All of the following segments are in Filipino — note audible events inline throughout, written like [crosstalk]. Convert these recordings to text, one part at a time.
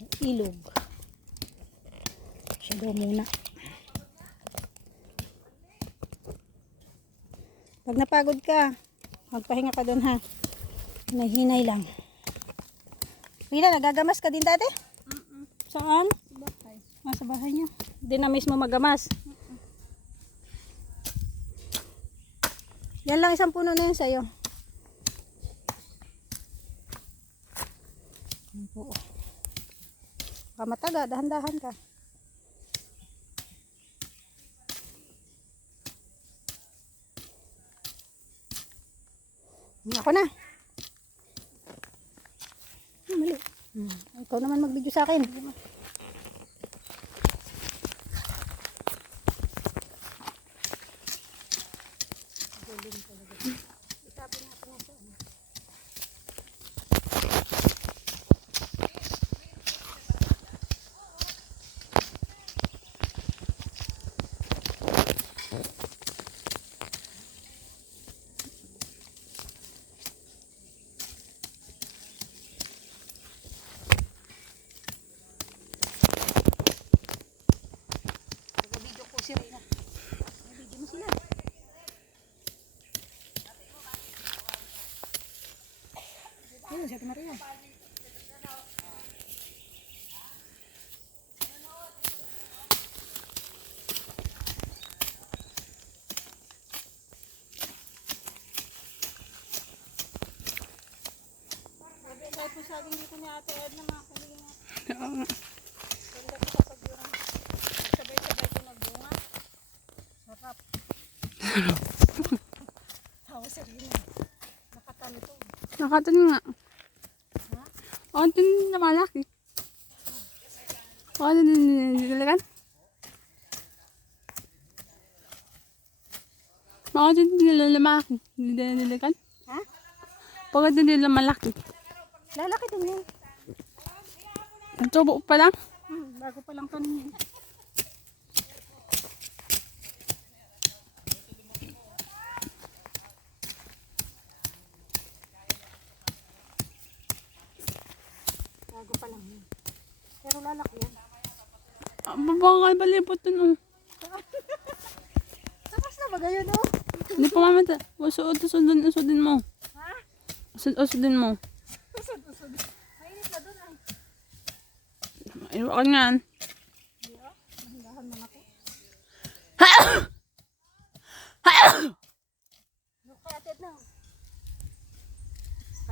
sa ilog. Siya daw muna. Pag napagod ka, magpahinga ka doon ha. Hinay-hinay lang. Rina, nagagamas ka din dati? Saan? Ah, sa bahay niyo. Hindi na mismo magamas. Yan lang isang puno na yun sa'yo. Yan po. Baka mataga, dahan-dahan ka. Ako na. Hmm, mali. Hmm. Ikaw naman mag-video sa akin. Ayun, si Ate Maria. Kahit po saging dito ni Ate Edna mga kulingan. Ganda ko kapag yung sabay-sabay ko nagbunga. Sarap. Tawa sa Rina. Nakatalito. Nakatan nga. Ha? O, ito na malaki. O, ano nilalagan? Bakit hindi nila malaki? Hindi nila nilalagan? Ha? Bakit hindi nila malaki? Lalaki din yun. Ang tubo pa lang? Hmm, bago pa lang kanina. Bago pa lang yun. Lalaki yan. Ah, Babakal balibot dun oh. [laughs] Takas na ba gayon oh? Hindi pa mamata. Usuod, usudin, usudin mo. Ha? Usud, usudin mo. Usod, usod. Mainit na doon ay. Iwakan nga. Hindi oh. Mahingahan man ako. Ate na.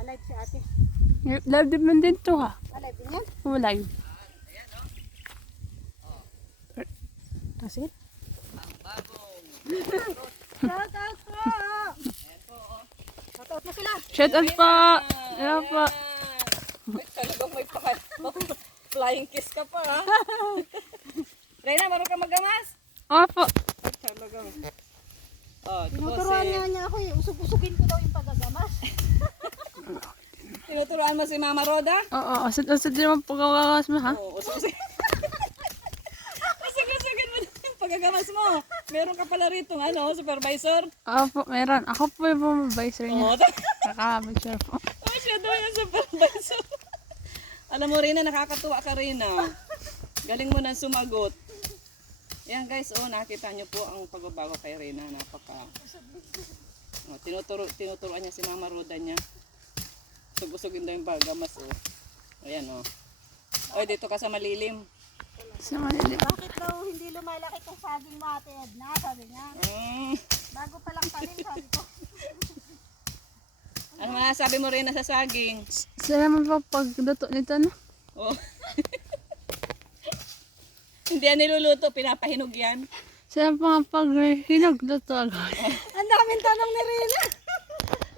Alive si ate. Love din man din to ha. Alive din yan. Wala yun. Asin? Shout out po! Shout out mo sila! Shout out pa! Ayan pa. Ay, talagang may. Flying kiss ka pa, ha? [laughs] Reyna, marunong ka magamas? Opo. Ay, talagang. Oh, po Tinuturuan si... niya niya ako eh. Usog-usugin ko daw yung pagagamas. [laughs] Tinuturuan mo si Mama Roda? Oo, usud din mo mo ha. Oo, usog-usog. [laughs] Usog-usogin mo yung pagagamas mo. Meron ka pala rito, ano, supervisor. Opo, meron. Ako po yung bumabay niya. Oo, Kakabitsure po. oh, siya daw yung supervisor. Alam mo, Rina, nakakatuwa ka, Rina. Galing mo nang sumagot. Yan guys, oh, nakita niyo po ang pagbabago kay Rina. Napaka... Oh, tinuturo, tinuturuan niya si Mama Roda niya. Sugusugin daw yung bagamas, oh. Ayan, oh. Oy, dito ka sa malilim. Sa Manila. Bakit daw hindi lumalaki tong saging mo ate Edna? Sabi niya. Mm. Bago pa lang tanim sabi ko. [laughs] Ano masasabi mo rin sa saging? Salamat po pagluto nito, no? Oh. [laughs] Hindi yan niluluto, pinapahinog yan. Salamat po nga pag hinagluto agad. [laughs] Ang daming tanong ni Rina.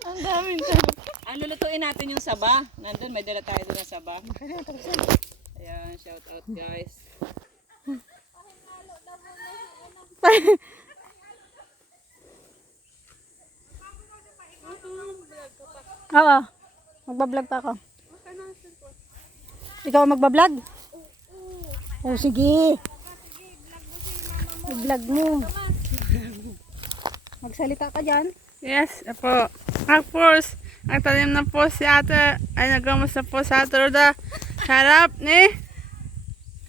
Ang daming tanong. Ang lulutuin natin yung saba. Nandun, may dala tayo doon ng saba. Ayan, shout out guys. [laughs] Oo. Magbablog pa ako. Ikaw ang magbablog? Oh, sige. I-vlog mo. Magsalita ka dyan. Yes, po. Tapos, nagtanim na po si ate. Ay, nagamos na po sa ate Roda. Sarap ni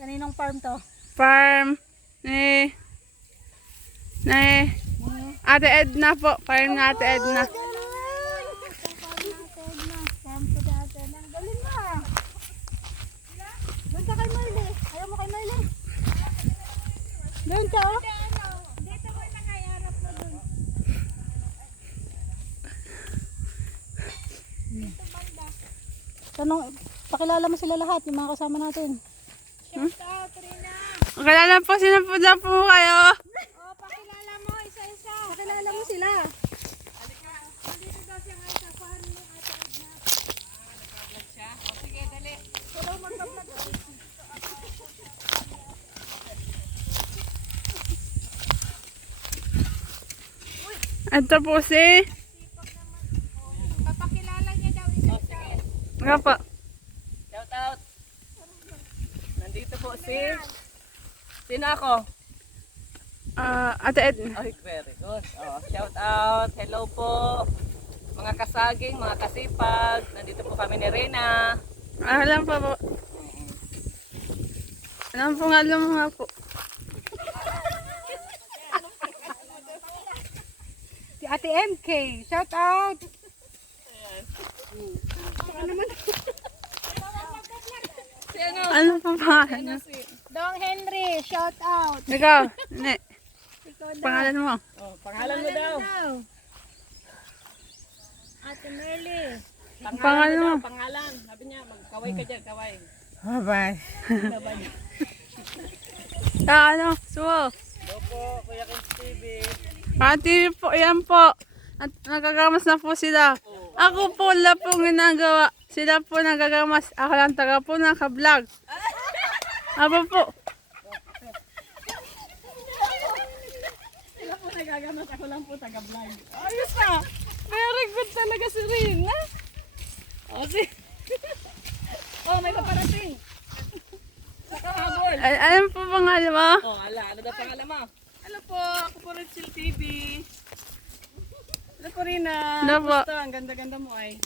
Kaninong farm to? Farm ni ni Ate Edna po. Farm na Ate Edna. Farm to dati. Ang galing na. Doon ka kay. Ayaw mo? Doon ka oh. Dito ko na doon. Tanong, pakilala mo sila lahat, yung mga kasama natin. Kilala po, sino po na po kayo? Oh, pakilala mo isa-isa. Sila. Ito po si... Papakilala niya daw isa-isa. Nga po. Shout out. Nandito po si... Sino ako? Ah, Ate Edna. Ay, very good. Oh, shout out. Hello po. Mga kasaging, mga kasipag. Nandito po kami ni Reyna. Ah, alam po po. Alam po nga, alam mo nga po. [laughs] Si Ate MK, shout out. Si ano? Ano po pangalan niyo? Si... Dong Henry, shout out. Ikaw, ne, Pangalan mo. Oh, pangalan mo daw. Ate Merly. Pangalan mo. daw, Pangalan. Sabi niya, magkaway ka dyan, kaway. Bye-bye. [laughs] Ah, ano, suwo. Hello po, Kuya Kim TV. Pati po, yan po. At nagagamas na po sila. Ako po, wala pong ginagawa. Sila po nagagamas. Ako lang taga po naka-vlog. [laughs] Ako po. Nagagamot, ako lang po taga-vlog. Ayos na! Very good talaga si Rina. O, si... [laughs] oh, may paparating. Nakahabol. Ay, alam po pangalan mo? Oh, ala, ano daw pangalan mo? Hello po, ako po Rachel TV. Hello po Rina. Hello po. Basta, ang ganda-ganda mo ay.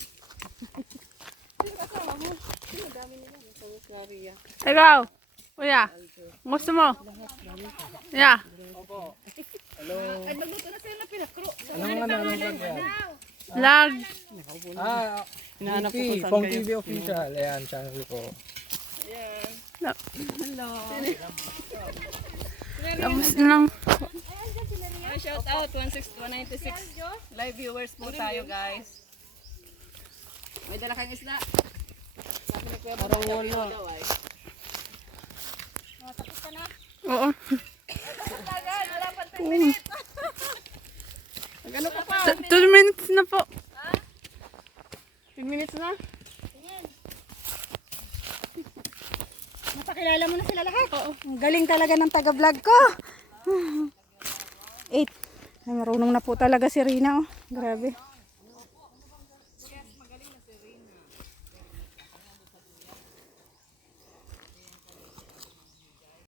Ano kasama mo? Ang dami nila. Ang Maria. Ikaw, kuya. Gusto mo? Yeah. Opo. Hello. Ay, magluto na sila na pinakro. Vlog. Ah, Hinahanap ko kung saan Pong. TV official. Ayan, channel ko. Ayan. Hello. Tapos lang. Ay, shout out 196 live viewers po tayo guys. May dala kang isda. Sabi ni Kuya Parang wala. Oo. Magano ka pa? T- Two minutes na po. 10 minutes na? Napakilala mo na sila lahat. Oo. Ang galing talaga ng taga-vlog ko. Eight. Ay, marunong na po talaga si Rina. Oh. Grabe.